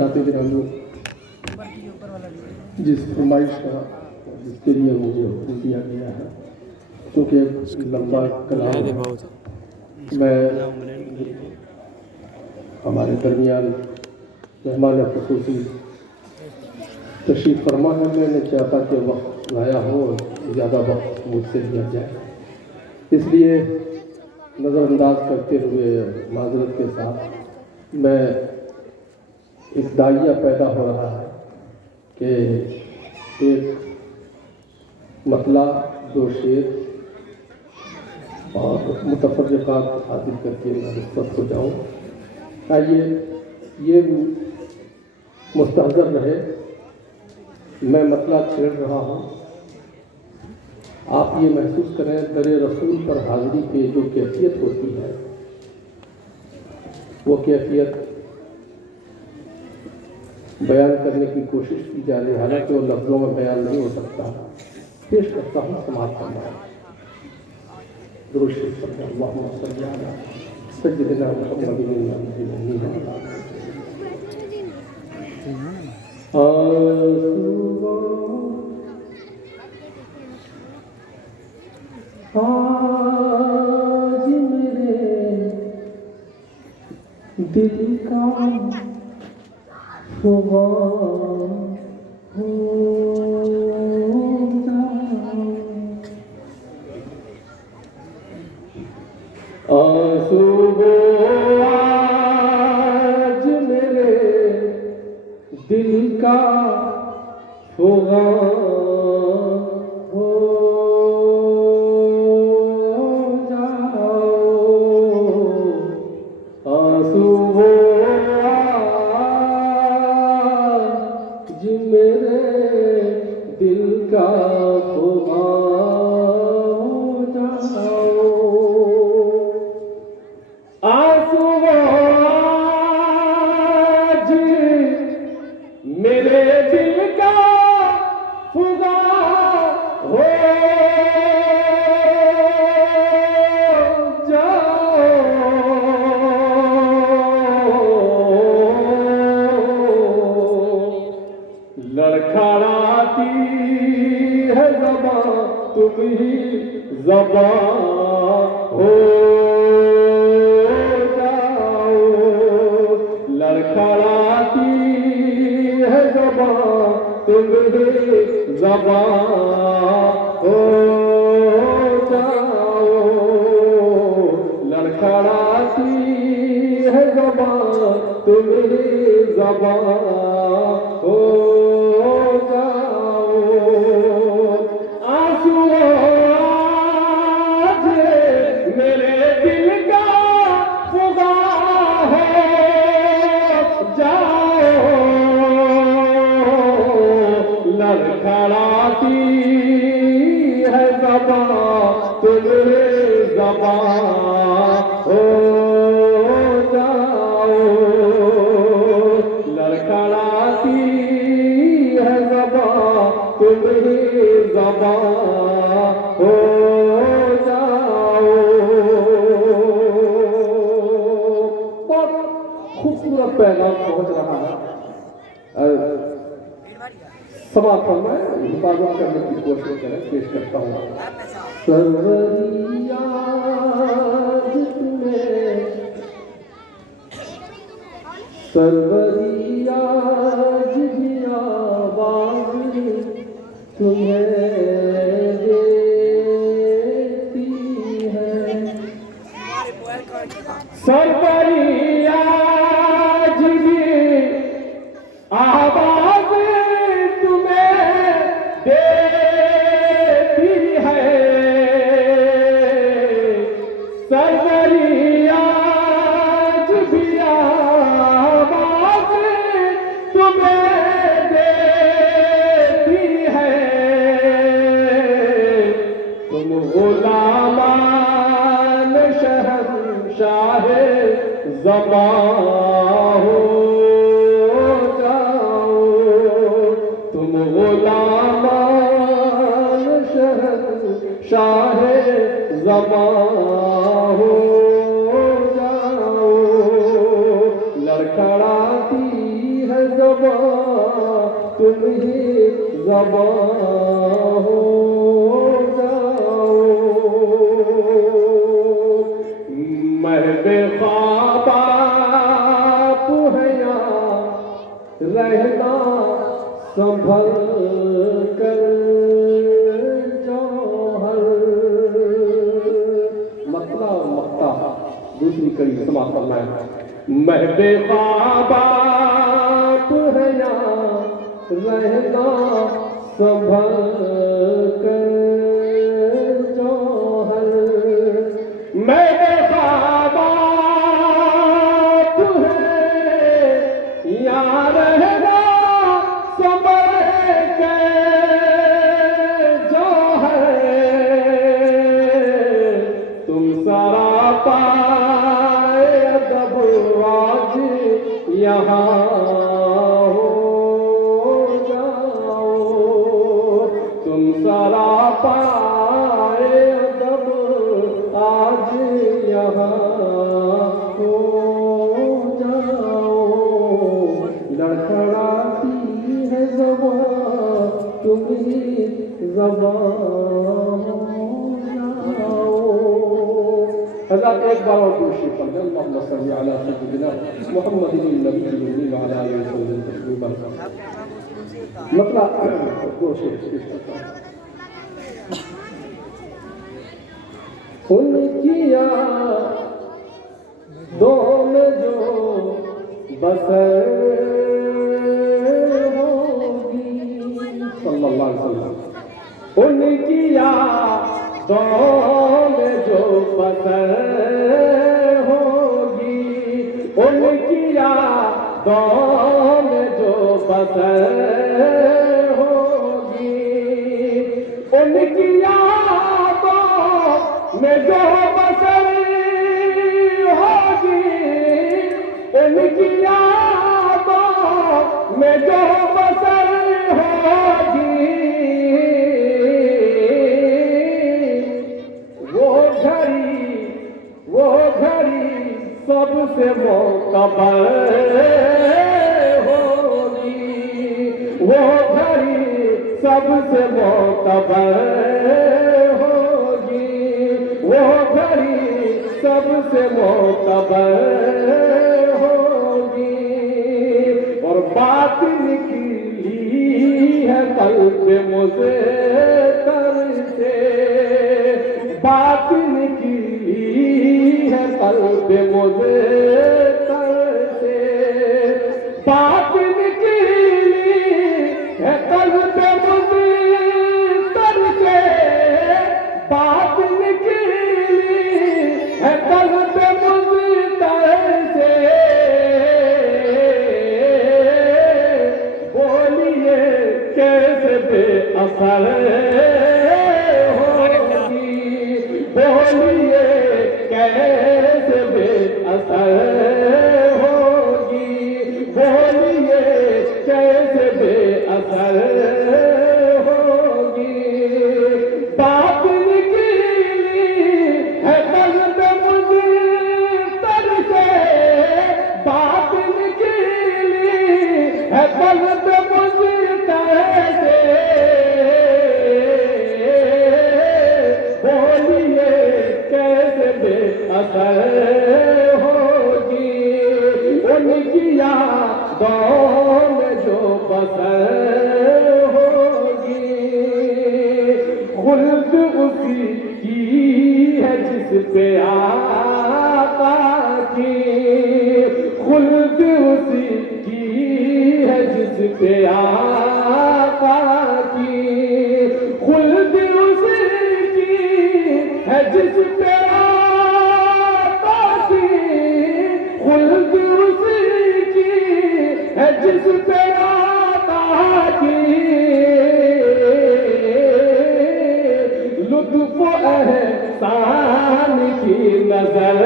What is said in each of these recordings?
बताते दिनालू जिस फरमाइश का जिसके लिए मुझे हुक्म दिया गया है, क्योंकि लंबा कलाम मैं हमारे दरमियान मेहमान ख़ुसूसी तशरीफ़ फरमा है। मैंने चाहता कि वक्त लाया हो और ज़्यादा वक्त मुझसे लिया जाए, इसलिए नज़रअंदाज करते हुए माजरत के साथ मैं एक दाइया पैदा हो रहा है कि एक मतला, दो शेर और मुतफर्रिक़ात हासिल करके मैं रुख़्सत हो जाऊँ। आइए ये मुस्तहज़र रहे, मैं मतला छेड़ रहा हूँ, आप ये महसूस करें दरे रसूल पर हाज़िरी पे जो कैफियत होती है वो कैफियत बयान करने की कोशिश की जा रही है, हालांकि वो लफ्ज़ों में बयान नहीं हो सकता। पेश करता हूँ समाज फरमाएं दुरूद शरीफ अल्लाहुम्मा सल्ली अला सय्यिदिना मुहम्मदिन आज मेरे दिल का खुमार हो आंसू आज मेरे दिल का खुमार हो जाओ, आंसू आज मेरे दिल का खुमार हो जाओ, आंसू आज मेरे दिल का खुमार हो लड़खड़ाती है ज़बां तुम ही ज़बां हो जाओ, लड़खड़ाती है ज़बां तुम ही ज़बां हो जाओ, लड़खड़ाती है ज़बां तुम ही ज़बां हो लड़खड़ाती है ज़बां तुम्हारे ज़बां हो जाओ, लड़खड़ाती है ज़बां तुम्हारी ज़बां हो जाओ। बहुत खूबसूरत पैगाम पहुंच रहा है, समाप्त फरमाएं, हिफाजत करने की कोशिश करें। पेश करता हूँ सरवरी आज तुम्हें, सरवरी आज भी आवाज़ तुम्हें देती है, सरवरी आज भी आवाज़ देती है, सरवरी आज भी आवाज़ तुम्हें देती है, तुम गुलामान शहंशाह ज़बां हो जाओ, तुम गुलामान शहंशाह ज़बां हो जाओ, लड़खड़ाती है ज़बां तुम ही ज़बां हो जाओ। महबे ख्वाब आप हैं यहाँ रहना संभल कर जौहर। मतला मक्ता दूसरी कड़ी समाप्त फरमाया। महबे ख्वाब आप हैं यहाँ रहना संभल कर जौहर। महबे ख्वाब आप हैं यहाँ रहना संभल कर जौहर। तुम सरापा यहाँ हो जाओ। तुम सरापा अदब आज यहाँ हो जाओ। लड़खड़ाती है ज़बां तुम ही ज़बां हो जाओ। हज़रत एक बार और दूसरी पर अल्लाहुम्मा सल्ली अला सय्यिदिना मुहम्मदिन नबी व अला आलिहि वसल्लम तस्लीमा। मतलब दो शेर पेश करता हूं। उनकी यादों में जो बसर होगी सल्लल्लाहु अलैहि वसल्लम। उनकी यादों में जो बसर होगी, उनकी यादों में जो बसर होगी, उनकी यादों में जो बसर होगी, उनकी यादों में जो बसर होगी, वो घड़ी सबसे मोतबर होगी, वो घड़ी सबसे मोतबर होगी, वो घड़ी सबसे मोतबर होगी। और बात निकली है कल्ब मुझे तर से, बात निकली है कल्ब मुझे तर से, बात निकली है कल्ब मुझे तर से, बात निकली है कल्ब मुझे तर से। बोलिए कैसे बेअसर बोलिए कैसे बेअसर होगी, बोलिए कैसे बेअसर होगी। बात निकली है कल्ब मुझे तर से, बात निकली है कल्ब मुझे तर से। बोलिए कैसे बेअसर होगी, उनकी यादों में जो बसर होगी। खुल्द उसी की है जिस पे आका की, खुल्द उसी की है जिस पे आका की, खुल्द उसी है जिस पे आका की, खुल्द उसी की है जिस पे आका की। लुत्फ एहसान की नजर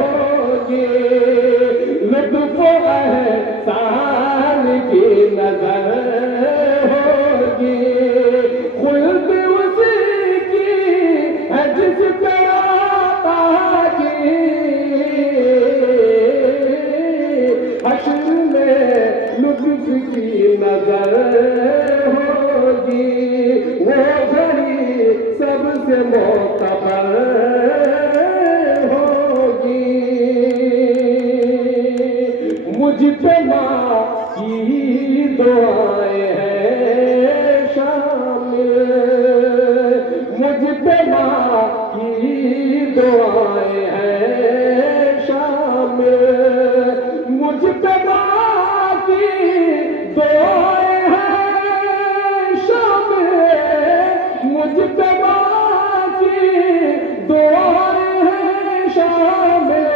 होगी, लुत्फ एहसान की नजर होगी। खुल्द जिस पे आका की, हश्र में की नजर होगी, वो घड़ी सबसे मोतबर होगी। मुझ पे माँ की दुआएं हैं शामिल, मुझ पे माँ की दुआएं हैं शामिल, मुझ पे माँ की दुआएं हैं शामिल, मुझ पे माँ की दुआएं हैं शामिल।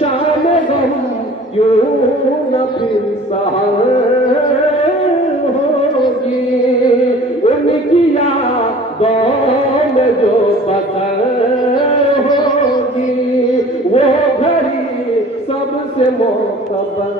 शाम गम यूं न फिर सहर होगी, उनकी यादों में जो बसर होगी, वो घड़ी सबसे मोतबर